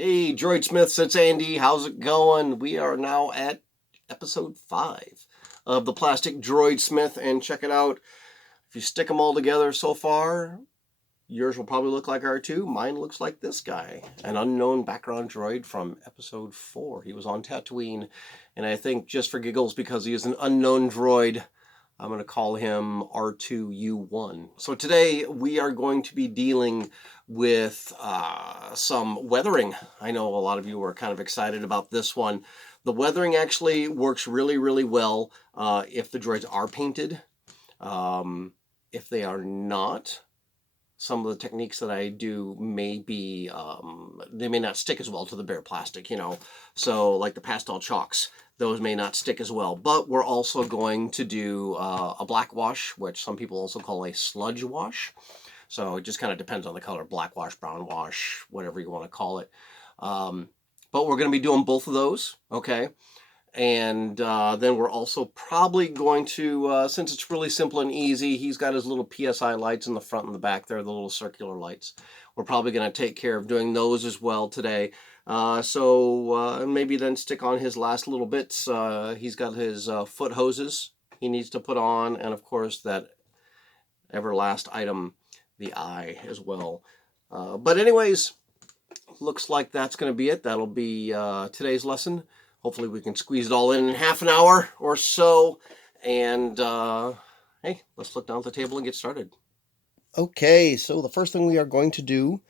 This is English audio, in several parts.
Hey, Droidsmiths, it's Andy. How's it going? We are now at episode 5 of the Plastic Droidsmith, and check it out. If you stick them all together so far, yours will probably look like R2. Mine looks like this guy, an unknown background droid from episode 4. He was on Tattooine, and I think just for giggles, because he is an unknown droid, I'm going to call him R2U1. So today we are going to be dealing with some weathering. I know a lot of you are kind of excited about this one. The weathering actually works really, really well if the droids are painted. If they are not, some of the techniques that I do may be, they may not stick as well to the bare plastic, So like the Pastel Chalks, those may not stick as well. But we're also going to do a black wash, which some people also call a sludge wash. So it just kind of depends on the color, black wash, brown wash, whatever you want to call it. But we're going to be doing both of those, okay? And then we're also probably going to, since it's really simple and easy, he's got his little PSI lights in the front and the back there, the little circular lights. We're probably going to take care of doing those as well today. So maybe then stick on his last little bits. He's got his foot hoses he needs to put on, and of course that everlast item, the eye as well. But anyways, looks like that's going to be it. That'll be today's lesson. Hopefully we can squeeze it all in half an hour or so. And hey, let's look down at the table and get started. Okay, so the first thing we are going to do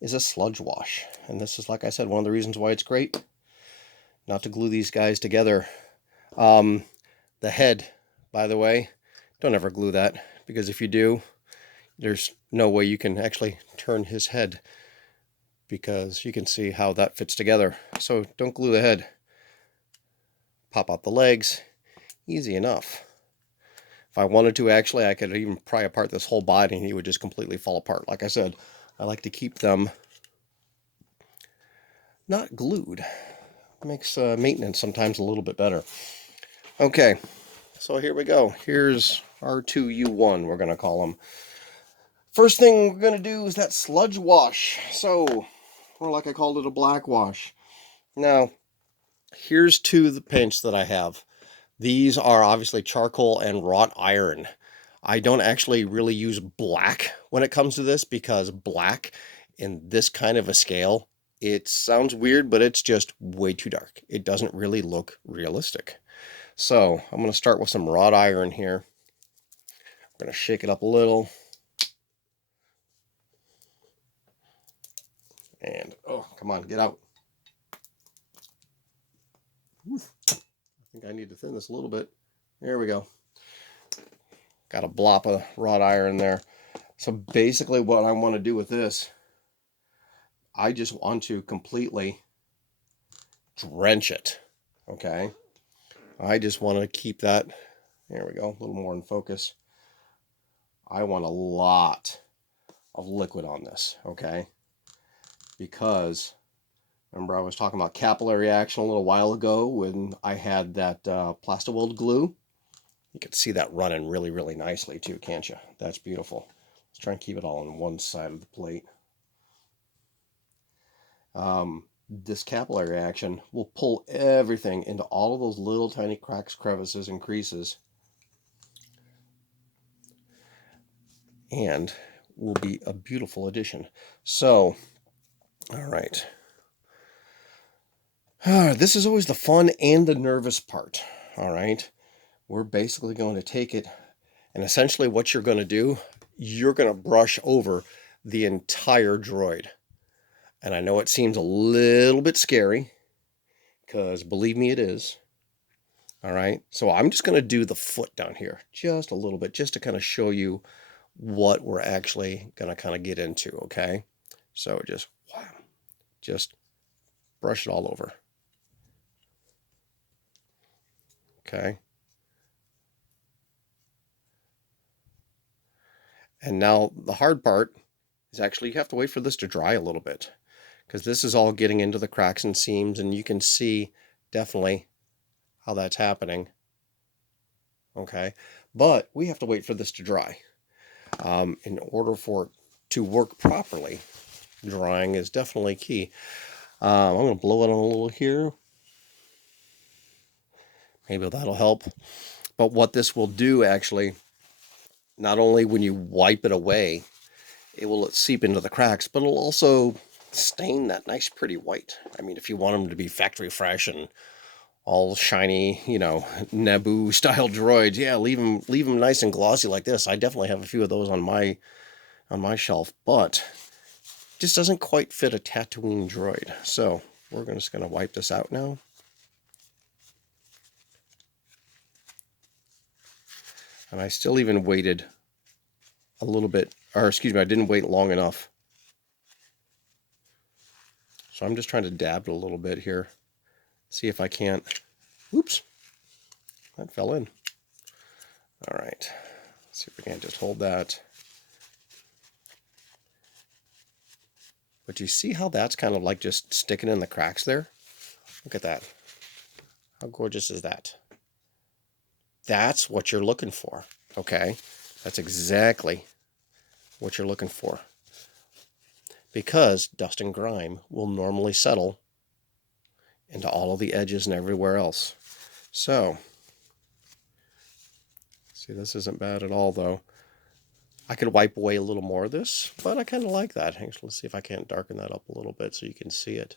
is a sludge wash. And this is, like I said, one of the reasons why it's great not to glue these guys together. The head, by the way, don't ever glue that, because if you do, there's no way you can actually turn his head, because you can see how that fits together. So don't glue the head. Pop out the legs, easy enough. If I wanted to, actually, I could even pry apart this whole body and he would just completely fall apart. Like I said, I like to keep them not glued. It makes maintenance sometimes a little bit better. Okay, so here we go. Here's R2U1, we're going to call him. First thing we're going to do is that sludge wash. So, or like I called it, a black wash. Now, here's two of the paints that I have. These are obviously charcoal and wrought iron. I don't actually really use black when it comes to this, because black in this kind of a scale, it sounds weird, but it's just way too dark. It doesn't really look realistic. So I'm going to start with some wrought iron here. I'm going to shake it up a little. And, oh, come on, get out. I think I need to thin this a little bit. There we go. Got a blop of wrought iron there. So basically what I want to do with this, I just want to completely drench it. Okay. I just want to keep that, there we go, a little more in focus. I want a lot of liquid on this, okay? Because remember, I was talking about capillary action a little while ago when I had that Plastic glue. You can see that running really, really nicely too, can't you? That's beautiful. Let's try and keep it all on one side of the plate. This capillary action will pull everything into all of those little tiny cracks, crevices, and creases, and will be a beautiful addition. So, all right. This is always the fun and the nervous part. All right. We're basically going to take it, and essentially what you're going to do, you're going to brush over the entire droid. And I know it seems a little bit scary, because believe me, it is. All right. So I'm just going to do the foot down here just a little bit, just to kind of show you what we're actually going to kind of get into. Okay. So just brush it all over. Okay. And now the hard part is actually you have to wait for this to dry a little bit, because this is all getting into the cracks and seams, and you can see definitely how that's happening. Okay. But we have to wait for this to dry. In order for it to work properly, drying is definitely key. I'm going to blow it on a little here. Maybe that'll help. But what this will do, actually, not only when you wipe it away, it will seep into the cracks, but it'll also stain that nice pretty white. I mean, if you want them to be factory fresh and all shiny, you know, Naboo style droids, yeah, leave them nice and glossy like this. I definitely have a few of those on my shelf, but just doesn't quite fit a Tattooine droid. So we're just going to wipe this out now. And I still even waited a little bit, or excuse me, I didn't wait long enough. So I'm just trying to dab it a little bit here. See if I can't. Oops, that fell in. All right, let's see if we can't just hold that. But you see how that's kind of like just sticking in the cracks there? Look at that. How gorgeous is that? That's what you're looking for, okay? That's exactly what you're looking for. Because dust and grime will normally settle into all of the edges and everywhere else. So, see, this isn't bad at all, though. I could wipe away a little more of this, but I kind of like that. Actually, let's see if I can't darken that up a little bit so you can see it.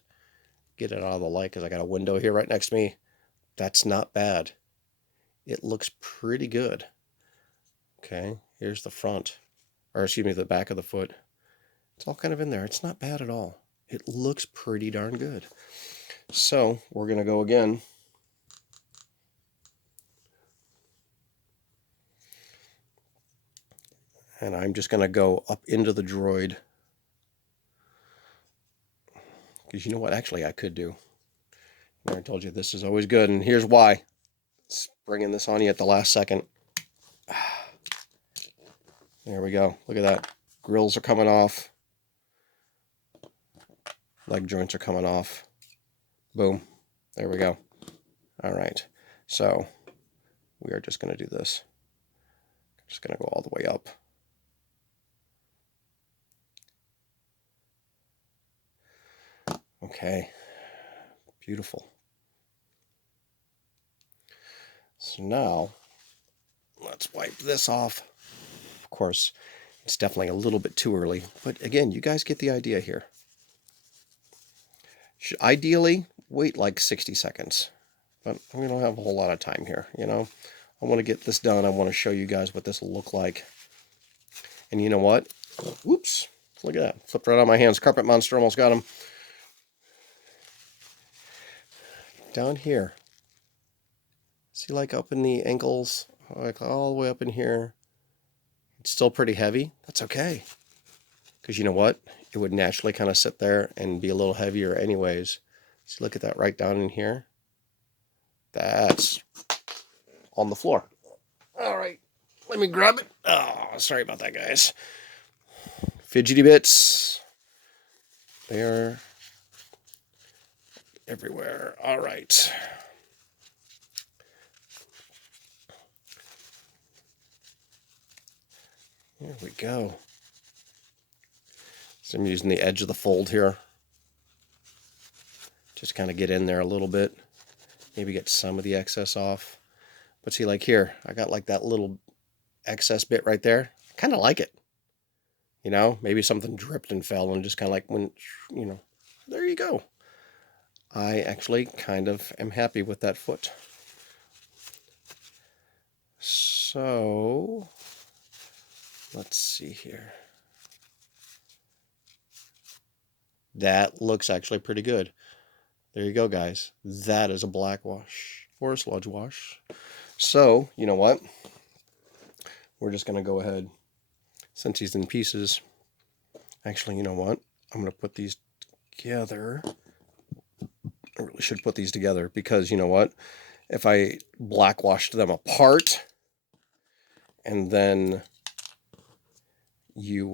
Get it out of the light, because I got a window here right next to me. That's not bad. It looks pretty good. Okay, here's the front, or excuse me, the back of the foot. It's all kind of in there. It's not bad at all. It looks pretty darn good. So we're going to go again. And I'm just going to go up into the droid. Because you know what? Actually, I could do. I told you this is always good. And here's why. Bringing this on you at the last second. There we go. Look at that. Grills are coming off. Leg joints are coming off. Boom. There we go. All right. So we are just going to do this. I'm just going to go all the way up. Okay. Beautiful. So now let's wipe this off. Of course, it's definitely a little bit too early, but again, you guys get the idea here. Should ideally wait like 60 seconds, but we don't have a whole lot of time here, you know. I want to get this done. I want to show you guys what this will look like. And you know what? Whoops. Look at that. Flipped right out of my hands. Carpet monster almost got him. Down here. See, like up in the ankles, like all the way up in here. It's still pretty heavy. That's okay. Because you know what? It would naturally kind of sit there and be a little heavier anyways. See, look at that right down in here. That's on the floor. All right. Let me grab it. Oh, sorry about that, guys. Fidgety bits. They are everywhere. All right. There we go. So I'm using the edge of the fold here. Just kind of get in there a little bit. Maybe get some of the excess off. But see, like here, I got like that little excess bit right there. I kind of like it. You know, maybe something dripped and fell and just kind of like when, you know, there you go. I actually kind of am happy with that foot. So, let's see here. That looks actually pretty good. There you go, guys. That is a black wash or a sludge wash. So, you know what? We're just going to go ahead, since he's in pieces. Actually, you know what? I'm going to put these together. I really should put these together because, you know what? If I black washed them apart and then you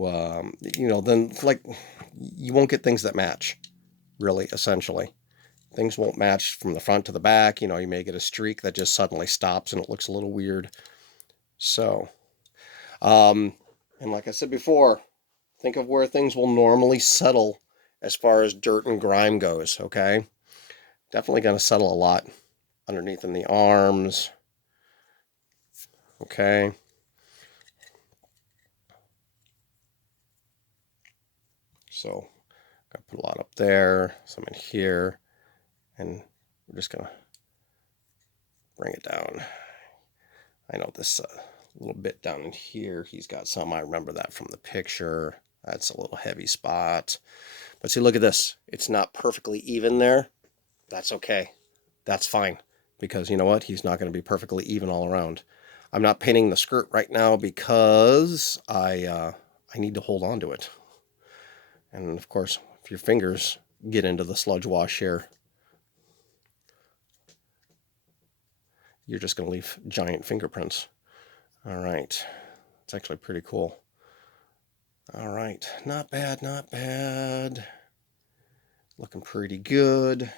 know, then like you won't get things that match, really, essentially. Things won't match from the front to the back. You know, you may get a streak that just suddenly stops and it looks a little weird. So, and like I said before, think of where things will normally settle as far as dirt and grime goes, okay? Definitely going to settle a lot underneath in the arms, okay? So I'm going to put a lot up there, some in here, and we're just going to bring it down. I know this little bit down in here, he's got some. I remember that from the picture. That's a little heavy spot. But see, look at this. It's not perfectly even there. That's okay. That's fine. Because you know what? He's not going to be perfectly even all around. I'm not painting the skirt right now because I need to hold on to it. And of course, if your fingers get into the sludge wash here, you're just going to leave giant fingerprints. All right. It's actually pretty cool. All right. Not bad, not bad. Looking pretty good.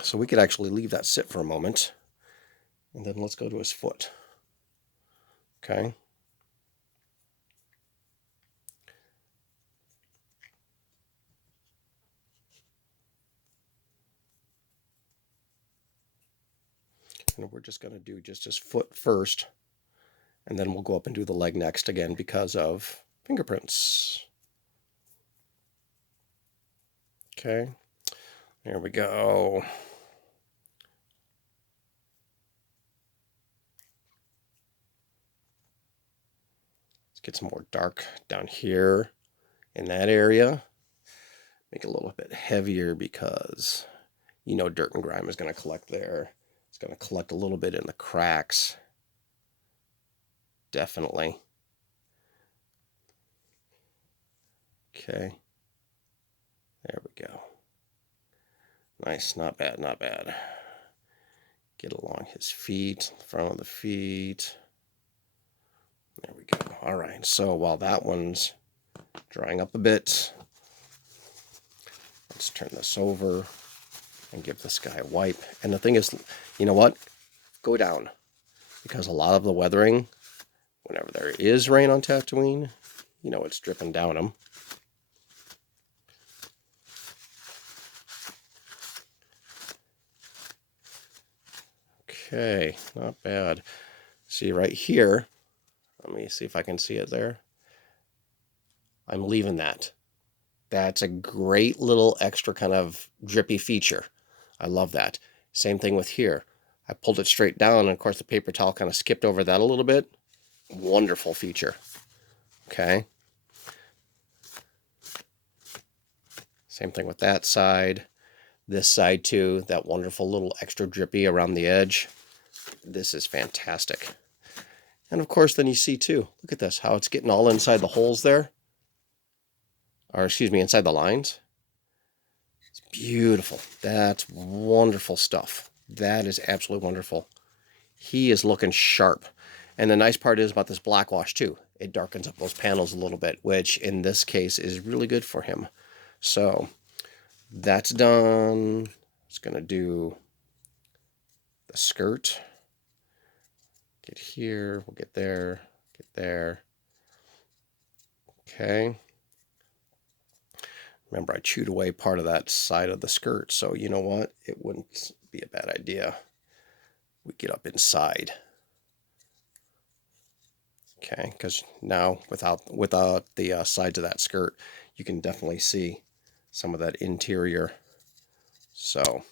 So we could actually leave that sit for a moment. And then let's go to his foot. Okay. And we're just going to do just his foot first. And then we'll go up and do the leg next again because of fingerprints. Okay. There we go. Let's get some more dark down here in that area. Make it a little bit heavier because you know dirt and grime is going to collect there. It's going to collect a little bit in the cracks. Definitely. Okay. There we go. Nice. Not bad. Not bad. Get along his feet, front of the feet. There we go. All right. So while that one's drying up a bit, let's turn this over and give this guy a wipe. And the thing is, you know what? Go down. Because a lot of the weathering, whenever there is rain on Tattooine, you know it's dripping down him. Okay, not bad. See right here, let me see if I can see it there. I'm leaving that. That's a great little extra kind of drippy feature. I love that. Same thing with here. I pulled it straight down, and of course the paper towel kind of skipped over that a little bit. Wonderful feature. Okay. Same thing with that side. This side too, that wonderful little extra drippy around the edge. This is fantastic. And of course then you see too, look at this, how it's getting all inside the holes there. Or excuse me, inside the lines. It's beautiful. That's wonderful stuff. That is absolutely wonderful. He is looking sharp. And the nice part is about this black wash too. It darkens up those panels a little bit, which in this case is really good for him. So that's done. It's going to do the skirt. Get here, we'll get there, get there. Okay. Remember, I chewed away part of that side of the skirt, so you know what? It wouldn't be a bad idea. We get up inside. Okay, because now without the sides of that skirt, you can definitely see some of that interior. So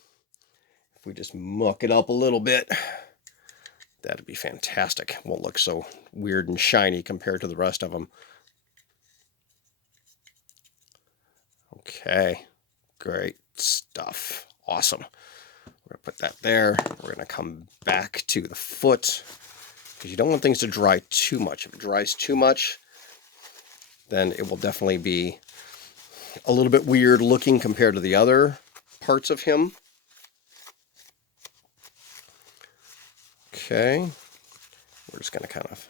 if we just muck it up a little bit, that'd be fantastic. Won't look so weird and shiny compared to the rest of them. Okay, great stuff. Awesome. We're going to put that there. We're going to come back to the foot because you don't want things to dry too much. If it dries too much, then it will definitely be a little bit weird looking compared to the other parts of him. Okay, we're just going to kind of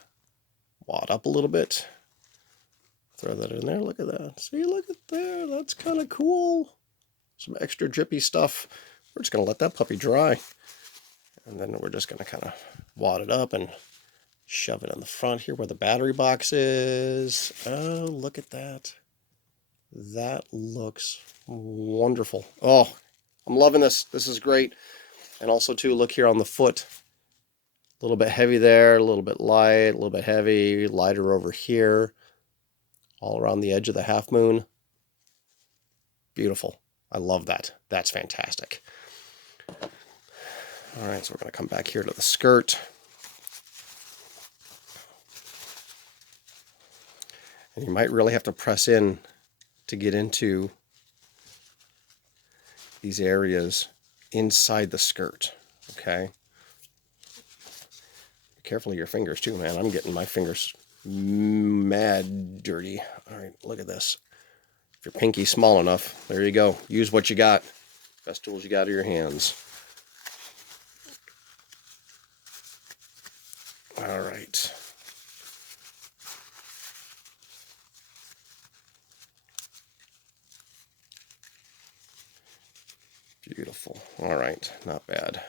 wad up a little bit. Throw that in there. Look at that. See, look at there. That's kind of cool. Some extra drippy stuff. We're just going to let that puppy dry. And then we're just going to kind of wad it up and shove it in the front here where the battery box is. Oh, look at that. That looks wonderful. Oh, I'm loving this. This is great. And also too, look here on the foot. A little bit heavy there, a little bit light, a little bit heavy, lighter over here. All around the edge of the half moon. Beautiful. I love that. That's fantastic. All right, so we're going to come back here to the skirt. And you might really have to press in to get into these areas inside the skirt, okay? Be careful of your fingers too, man. I'm getting my fingers mad dirty. All right, look at this. If your pinky's small enough, there you go. Use what you got. Best tools you got are your hands. All right. Beautiful. All right, not bad.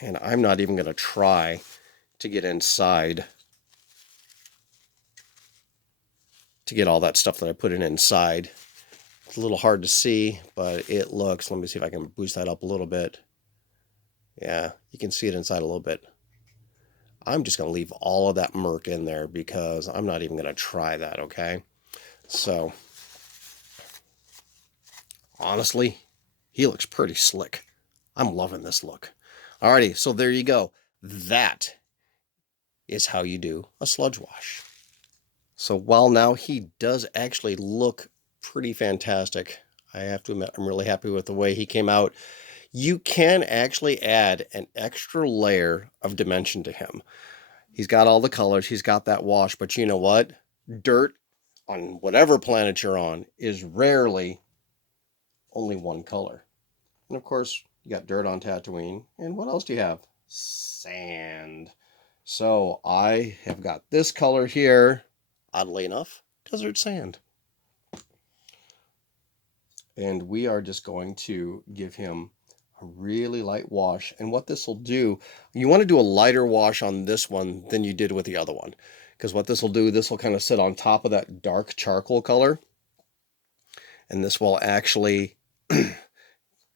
And I'm not even going to try to get inside to get all that stuff that I put in inside. It's a little hard to see, but it looks, let me see if I can boost that up a little bit. Yeah, you can see it inside a little bit. I'm just going to leave all of that murk in there because I'm not even going to try that, okay? So, honestly, he looks pretty slick. I'm loving this look. Alrighty, so there you go. That is how you do a sludge wash. So while now he does actually look pretty fantastic, I have to admit I'm really happy with the way he came out. You can actually add an extra layer of dimension to him. He's got all the colors, he's got that wash, but you know what? Dirt on whatever planet you're on is rarely only one color. And of course, you got dirt on Tattooine. And what else do you have? Sand. So I have got this color here, oddly enough, desert sand. And we are just going to give him a really light wash. And what this will do, you want to do a lighter wash on this one than you did with the other one. Because what this will do, this will kind of sit on top of that dark charcoal color. And this will actually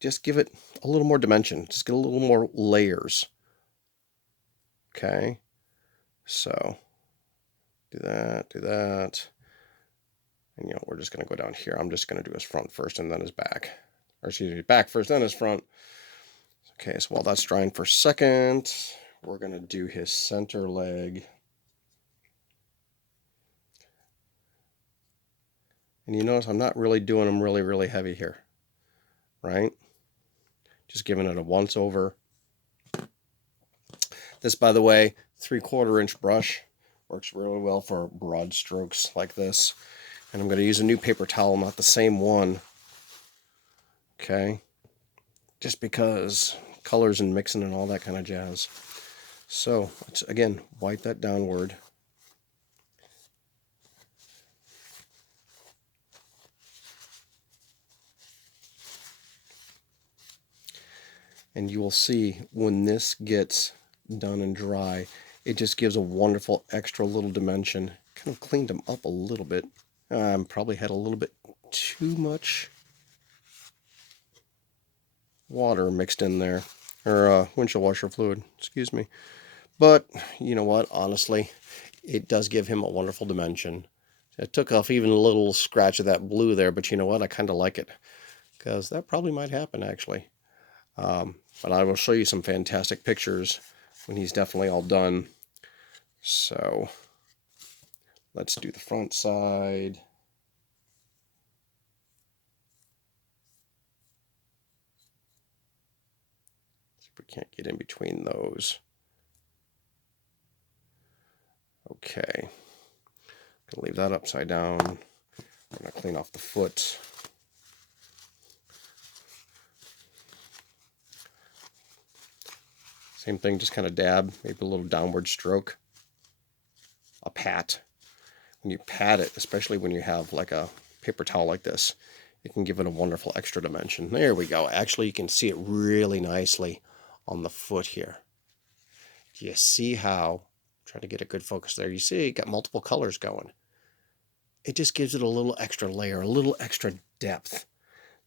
just give it a little more dimension. Just get a little more layers. Okay. So do that, do that. And, you know, we're just going to go down here. I'm just going to do his front first and then his back. Or excuse me, back first, then his front. Okay, so while that's drying for a second, we're going to do his center leg. And you notice I'm not really doing them really heavy here. Right? Just giving it a once over. This, by the way, 3/4 inch brush. Works really well for broad strokes like this. And I'm going to use a new paper towel, not the same one. Okay. Just because colors and mixing and all that kind of jazz. So, let's, again, wipe that downward. And you will see when this gets done and dry, it just gives a wonderful extra little dimension. Kind of cleaned them up a little bit. Probably had a little bit too much water mixed in there. Or windshield washer fluid, excuse me. But, you know what, honestly, it does give him a wonderful dimension. I took off even a little scratch of that blue there, but you know what, I kind of like it. Because that probably might happen, actually. But I will show you some fantastic pictures when he's definitely all done. So, let's do the front side. See if we can't get in between those. Okay. Gonna leave that upside down. I'm gonna clean off the foot. Same thing, just kind of dab, maybe a little downward stroke. A pat. When you pat it, especially when you have like a paper towel like this, it can give it a wonderful extra dimension. There we go. Actually, you can see it really nicely on the foot here. Do you see how, try to get a good focus there, you see it got multiple colors going. it just gives it a little extra layer, a little extra depth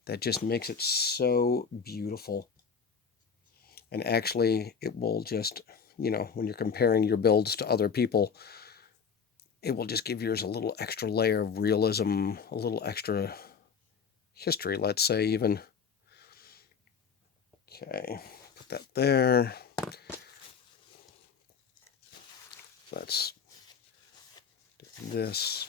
that just makes it so beautiful. And actually, it will just, you know, when you're comparing your builds to other people, it will just give yours a little extra layer of realism, a little extra history, let's say, even. Okay, put that there. Let's do this.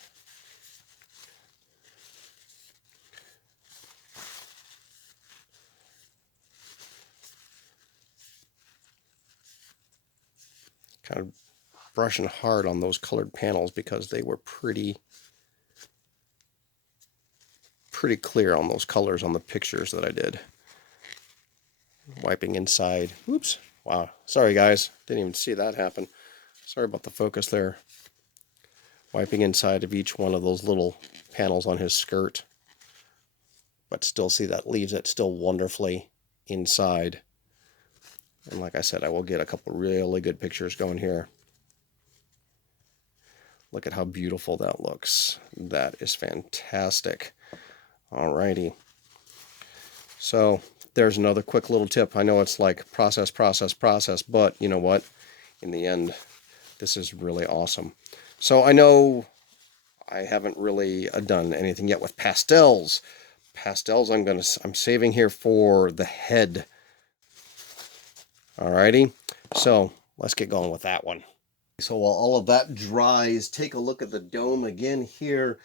Kind of brushing hard on those colored panels because they were pretty clear on those colors on the pictures that I did. Wiping inside. Oops. Wow. Sorry, guys. Didn't even see that happen. Sorry about the focus there. Wiping inside of each one of those little panels on his skirt. But still see that leaves it still wonderfully inside. And like I said, I will get a couple really good pictures going here. Look at how beautiful that looks. That is fantastic. Alrighty. So there's another quick little tip. I know it's like process, but you know what? In the end, this is really awesome. So I know I haven't really done anything yet with pastels. Pastels I'm saving here for the head. Alrighty. So let's get going with that one. So while all of that dries, take a look at the dome again here.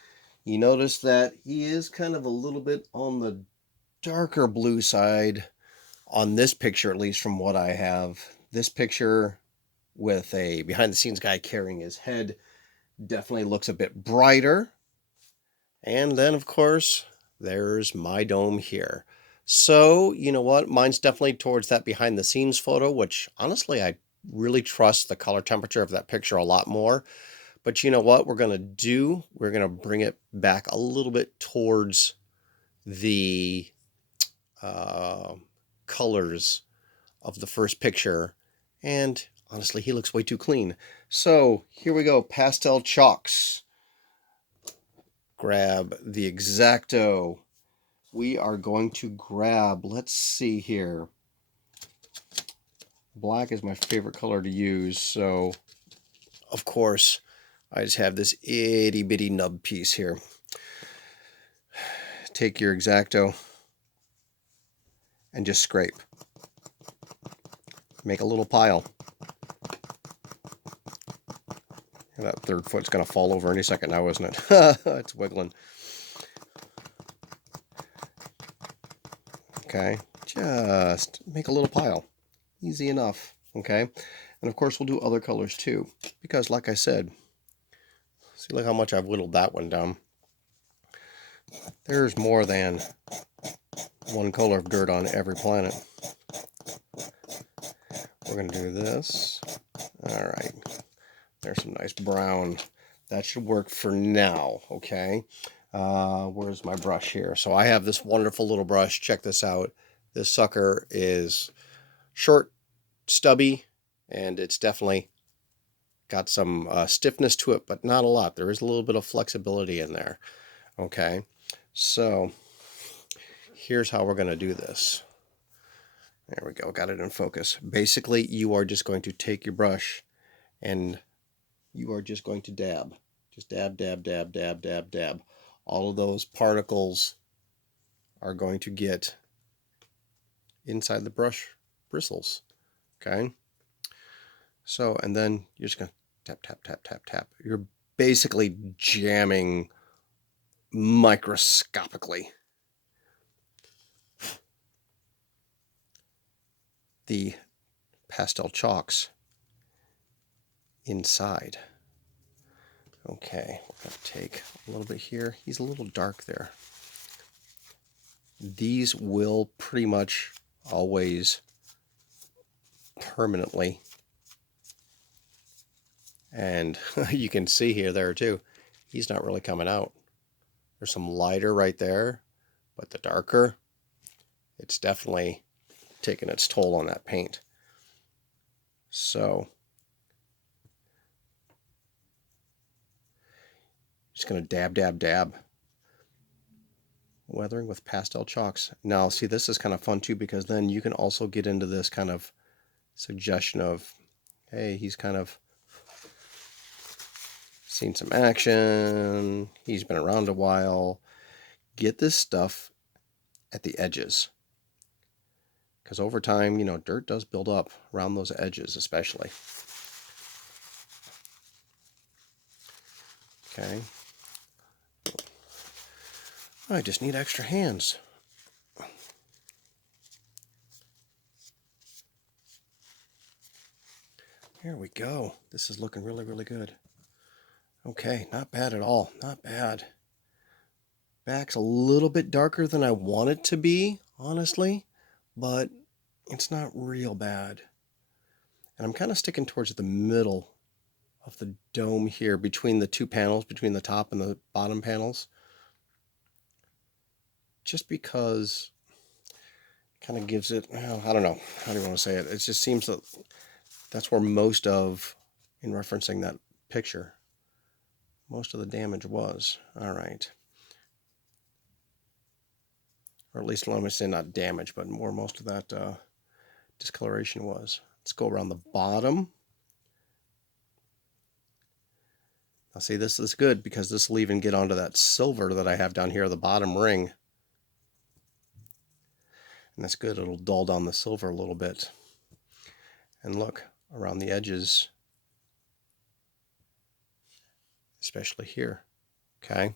You notice that he is kind of a little bit on the darker blue side on this picture, at least from what I have. This picture with a behind the scenes guy carrying his head definitely looks a bit brighter. And then of course, there's my dome here. So, you know what? Mine's definitely towards that behind the scenes photo, which honestly, I really trust the color temperature of that picture a lot more. But you know what we're going to do? We're going to bring it back a little bit towards the colors of the first picture. And honestly, he looks way too clean. So here we go. Pastel Chalks. Grab the X-Acto. We are going to grab, let's see here. Black is my favorite color to use, so of course I just have this itty bitty nub piece here. Take your X-Acto and just scrape. Make a little pile. That third foot's going to fall over any second now, isn't it? It's wiggling. Okay, just make a little pile. Easy enough, okay? And of course we'll do other colors too, because like I said, see look how much I've whittled that one down. There's more than one color of dirt on every planet. We're going to do this. Alright, there's some nice brown. That should work for now, okay? Where's my brush here? So I have this wonderful little brush. Check this out. This sucker is short, stubby, and it's definitely got some stiffness to it, but not a lot. There is a little bit of flexibility in there. Okay, so here's how we're going to do this. There we go. Got it in focus. Basically, you are just going to take your brush and you are just going to dab. Just dab, dab, dab, dab, dab, dab. All of those particles are going to get inside the brush bristles. Okay? So, and then you're just going to tap, tap, tap, tap, tap. You're basically jamming microscopically the pastel chalks inside. Okay, we're going to take a little bit here. He's a little dark there. These will pretty much always permanently, and you can see here there too, he's not really coming out. There's some lighter right there, but the darker, it's definitely taking its toll on that paint. So Just going to dab, dab, dab. Weathering with Pastel Chalks. Now, see, this is kind of fun too, because then you can also get into this kind of suggestion of, hey, he's kind of seen some action, he's been around a while. Get this stuff at the edges, because over time, you know, dirt does build up around those edges especially. Okay. I just need extra hands. Here we go. This is looking really, really good. Okay, not bad at all. Not bad. Back's a little bit darker than I want it to be, honestly, but it's not real bad. And I'm kind of sticking towards the middle of the dome here, between the two panels, between the top and the bottom panels. Just because it kind of gives it, well, I don't know, how do you want to say it? It just seems that that's where most of, in referencing that picture, most of the damage was. All right. Or at least, let me say not damage, but more most of that discoloration was. Let's go around the bottom. Now see, this is good because this will even get onto that silver that I have down here, the bottom ring. And that's good, it'll dull down the silver a little bit. And look, around the edges, especially here, okay?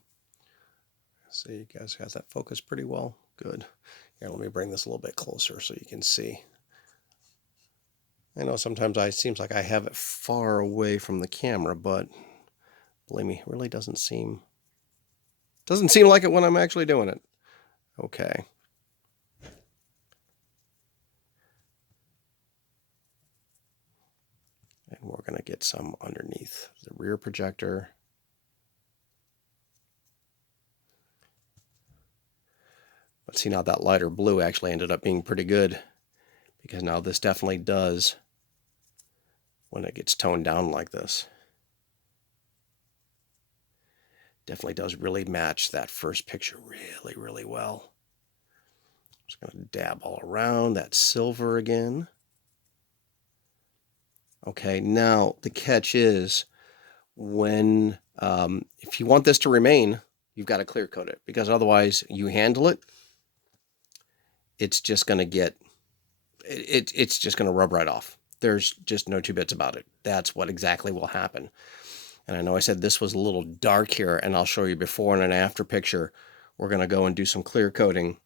So you guys got that focused pretty well. Good. Here, let me bring this a little bit closer so you can see. I know sometimes it seems like I have it far away from the camera, but believe me, it really doesn't seem like it when I'm actually doing it. Okay. And we're going to get some underneath the rear projector. But see, now that lighter blue actually ended up being pretty good, because now this definitely does, when it gets toned down like this, definitely does really match that first picture really, really well. I'm just going to dab all around that silver again. Okay, now the catch is, when if you want this to remain, you've got to clear coat it, because otherwise you handle it, it's just going to get, it's just going to rub right off. There's just no two bits about it. That's what exactly will happen. And I know I said this was a little dark here, and I'll show you before and an after picture. We're going to go and do some clear coating,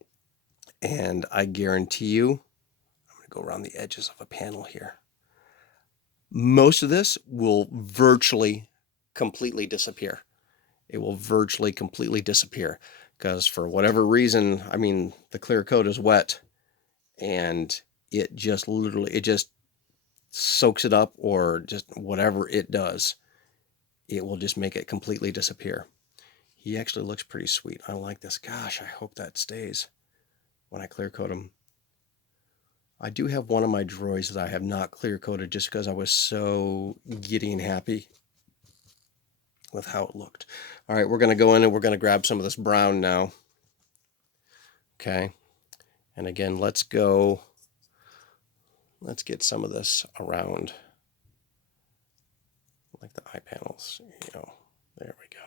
and I guarantee you, I'm going to go around the edges of a panel here. Most of this will virtually completely disappear. It will virtually completely disappear, because for whatever reason, I mean, the clear coat is wet, and it just literally, it just soaks it up, or just whatever it does, it will just make it completely disappear. He actually looks pretty sweet. I like this. Gosh, I hope that stays when I clear coat him. I do have one of my droids that I have not clear coated, just because I was so giddy and happy with how it looked. All right, we're going to go in and we're going to grab some of this brown now. Okay. And again, let's get some of this around, like the eye panels, you know, there we go.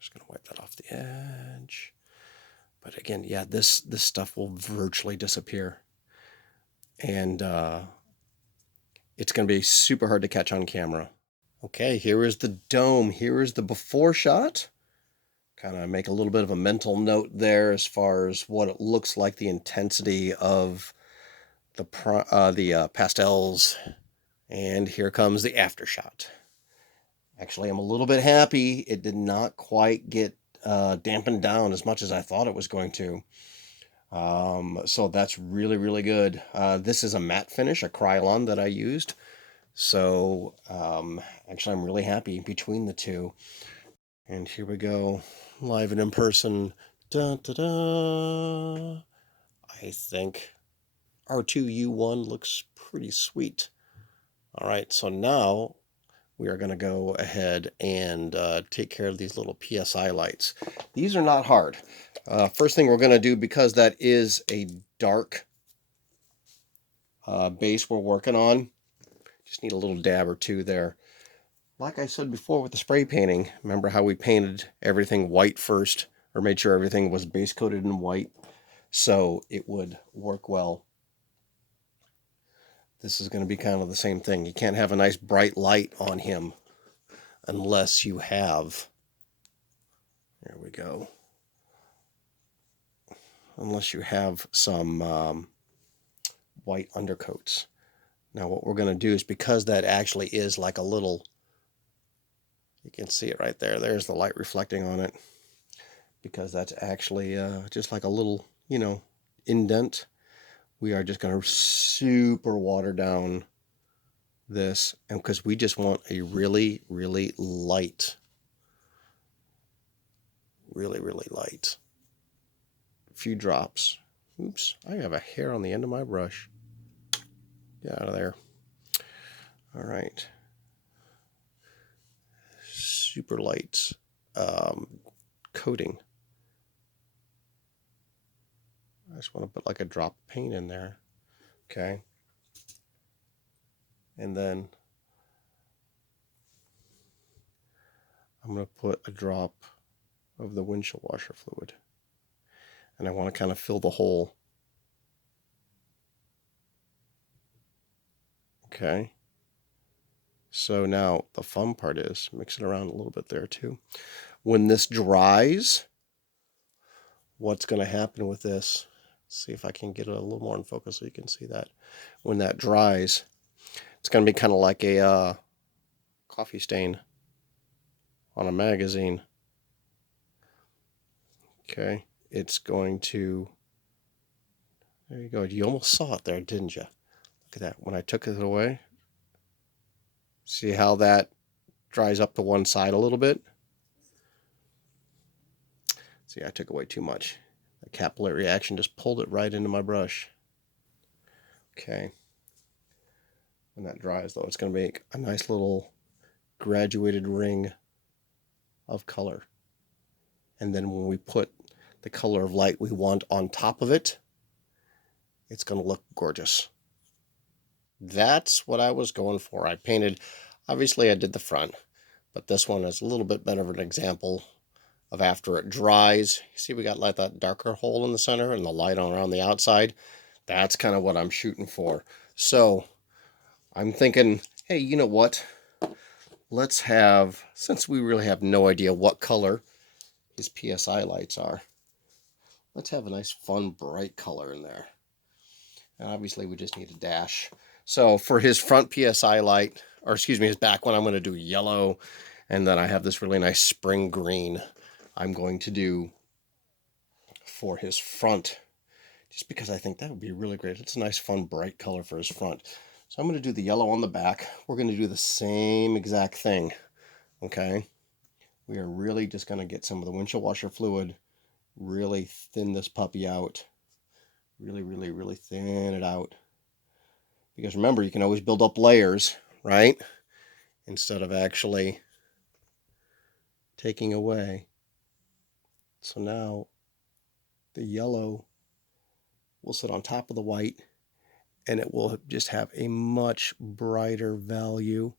Just going to wipe that off the edge. But again, yeah, this stuff will virtually disappear. And it's going to be super hard to catch on camera. Okay, here is the dome. Here is the before shot. Kind of make a little bit of a mental note there as far as what it looks like, the intensity of the pastels. And here comes the after shot. Actually, I'm a little bit happy it did not quite get dampened down as much as I thought it was going to. So that's really, really good. This is a matte finish, a Krylon that I used. So actually, I'm really happy between the two. And here we go, live and in person. Da, da, da. I think R2U1 looks pretty sweet. All right, so now we are going to go ahead and take care of these little PSI lights. These are not hard. First thing we're going to do, because that is a dark base we're working on, just need a little dab or two there. Like I said before with the spray painting, remember how we painted everything white first, or made sure everything was base coated in white so it would work well. This is going to be kind of the same thing. You can't have a nice bright light on him unless you have, there we go, unless you have some white undercoats. Now what we're going to do is, because that actually is like a little, you can see it right there, there's the light reflecting on it, because that's actually just like a little, you know, indent. We are just going to super water down this, and because we just want a really, really light, really light, a few drops. Oops, I have a hair on the end of my brush. Get out of there. All right, super light coating. I just want to put like a drop of paint in there. Okay, and then I'm going to put a drop of the windshield washer fluid, and I want to kind of fill the hole. Okay, so now the fun part is mix it around a little bit there too. When this dries, what's going to happen with this, see if I can get it a little more in focus so you can see that. When that dries, it's going to be kind of like a coffee stain on a magazine. Okay, it's going to, there you go. You almost saw it there, didn't you? Look at that. When I took it away, see how that dries up to one side a little bit? See, I took away too much. The capillary action just pulled it right into my brush. Okay. When that dries, though, it's going to make a nice little graduated ring of color. And then when we put the color of light we want on top of it, it's going to look gorgeous. That's what I was going for. I painted, obviously I did the front, but this one is a little bit better of an example of after it dries. You see we got like that darker hole in the center and the light on around the outside. That's kind of what I'm shooting for. So I'm thinking, hey, you know what? Let's have, since we really have no idea what color his PSI lights are, let's have a nice fun bright color in there. And obviously we just need a dash. So for his front PSI light, or excuse me, his back one, I'm going to do yellow. And then I have this really nice spring green I'm going to do for his front, just because I think that would be really great. It's a nice fun bright color for his front. So I'm going to do the yellow on the back. We're going to do the same exact thing. Okay, we are really just going to get some of the windshield washer fluid, really thin this puppy out, really thin it out, because remember, you can always build up layers, right, instead of actually taking away. So now the yellow will sit on top of the white, and it will just have a much brighter value,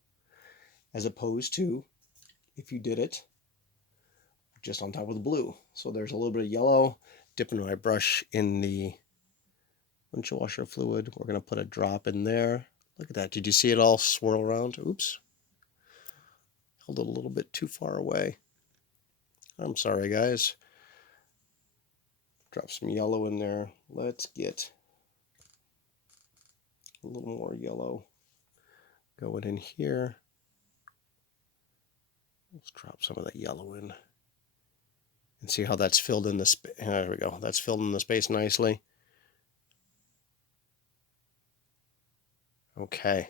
as opposed to if you did it just on top of the blue. So there's a little bit of yellow. Dipping my brush in the windshield washer fluid. We're going to put a drop in there. Look at that. Did you see it all swirl around? Oops. Held it a little bit too far away. I'm sorry, guys. Drop some yellow in there. Let's get a little more yellow going in here. Let's drop some of that yellow in. And see how that's filled in the space. There we go. That's filled in the space nicely. Okay.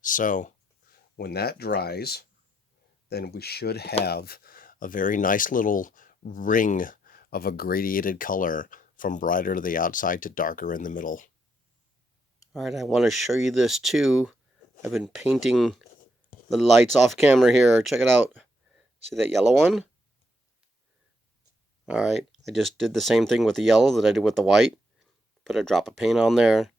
So when that dries, then we should have a very nice little ring of a gradiated color from brighter to the outside to darker in the middle. Alright, I want to show you this too. I've been painting the lights off camera here. Check it out. See that yellow one? Alright, I just did the same thing with the yellow that I did with the white. Put a drop of paint on there.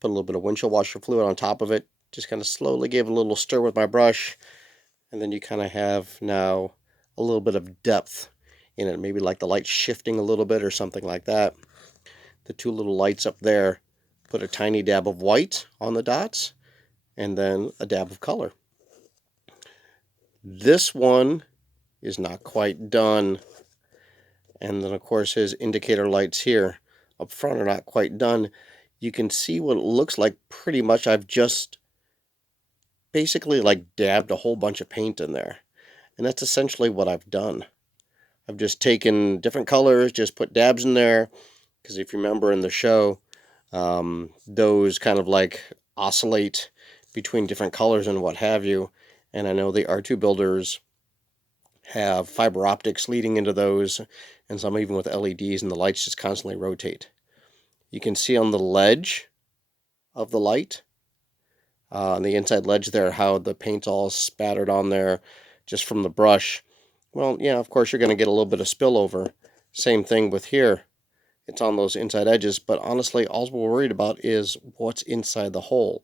Put a little bit of windshield washer fluid on top of it. Just kind of slowly gave it a little stir with my brush. And then you kind of have now a little bit of depth in it. Maybe like the light shifting a little bit or something like that. The two little lights up there. Put a tiny dab of white on the dots. And then a dab of color. This one is not quite done. And then of course his indicator lights here up front are not quite done. You can see what it looks like pretty much. I've just basically like dabbed a whole bunch of paint in there. And that's essentially what I've done. I've just taken different colors, just put dabs in there. Because if you remember in the show, those kind of like oscillate between different colors and what have you. And I know the R2 builders have fiber optics leading into those, and some even with LEDs, and the lights just constantly rotate. You can see on the ledge of the light, on the inside ledge there, how the paint's all spattered on there just from the brush. Well, yeah, of course you're going to get a little bit of spillover. Same thing with here. It's on those inside edges, but honestly, all we're worried about is what's inside the hole.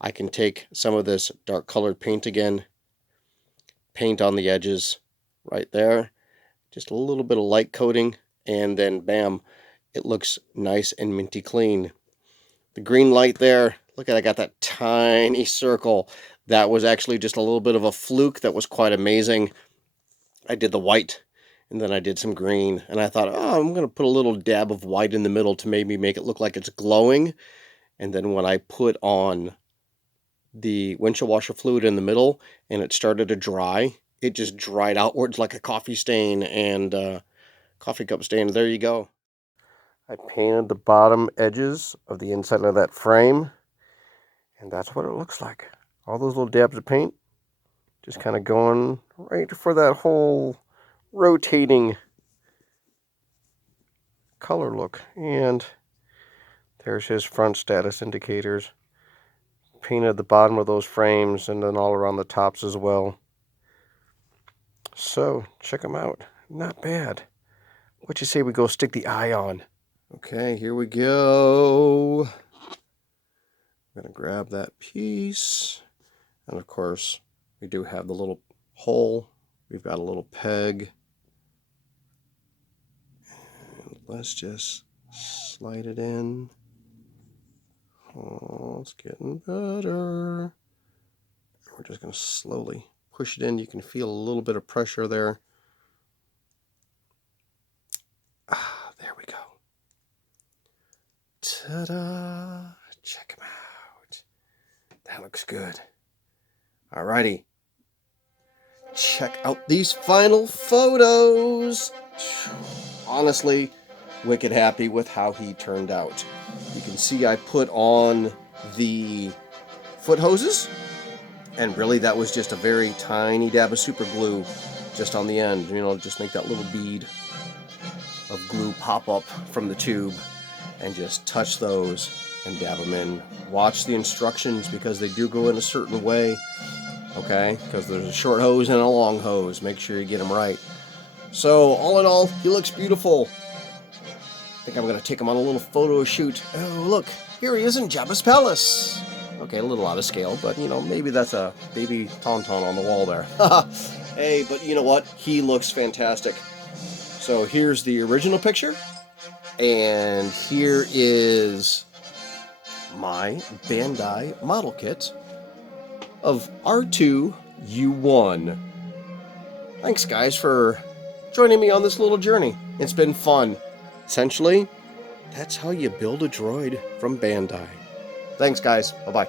I can take some of this dark colored paint again, paint on the edges right there, just a little bit of light coating, and then bam, it looks nice and minty clean. The green light there, look at, I got that tiny circle. That was actually just a little bit of a fluke that was quite amazing. I did the white, and then I did some green, and I thought, oh, I'm going to put a little dab of white in the middle to maybe make it look like it's glowing. And then when I put on the windshield washer fluid in the middle and it started to dry, it just dried outwards like a coffee stain and coffee cup stain. There you go. I painted the bottom edges of the inside of that frame, and that's what it looks like. All those little dabs of paint just kind of going right for that whole rotating color look. And there's his front status indicators. Painted the bottom of those frames and then all around the tops as well. So check them out. Not bad. What you say we go stick the eye on? Okay, here we go. I'm gonna grab that piece, and of course we do have the little hole. We've got a little peg, and let's just slide it in. Oh, it's getting better. We're just going to slowly push it in. You can feel a little bit of pressure there. Ah, there we go. Ta-da! Check them out. That looks good. Alrighty. Check out these final photos. Honestly, wicked happy with how he turned out. You can see I put on the foot hoses, and really that was just a very tiny dab of super glue just on the end, you know, just make that little bead of glue pop up from the tube, and just touch those and dab them in. Watch the instructions because they do go in a certain way, okay, because there's a short hose and a long hose. Make sure you get them right. So all in all, he looks beautiful. I think I'm going to take him on a little photo shoot. Oh, look, here he is in Jabba's palace. Okay, a little out of scale, but, you know, maybe that's a baby tauntaun on the wall there. Hey, but you know what? He looks fantastic. So here's the original picture, and here is my Bandai model kit of R2-U1. Thanks, guys, for joining me on this little journey. It's been fun. Essentially, that's how you build a droid from Bandai. Thanks, guys. Bye-bye.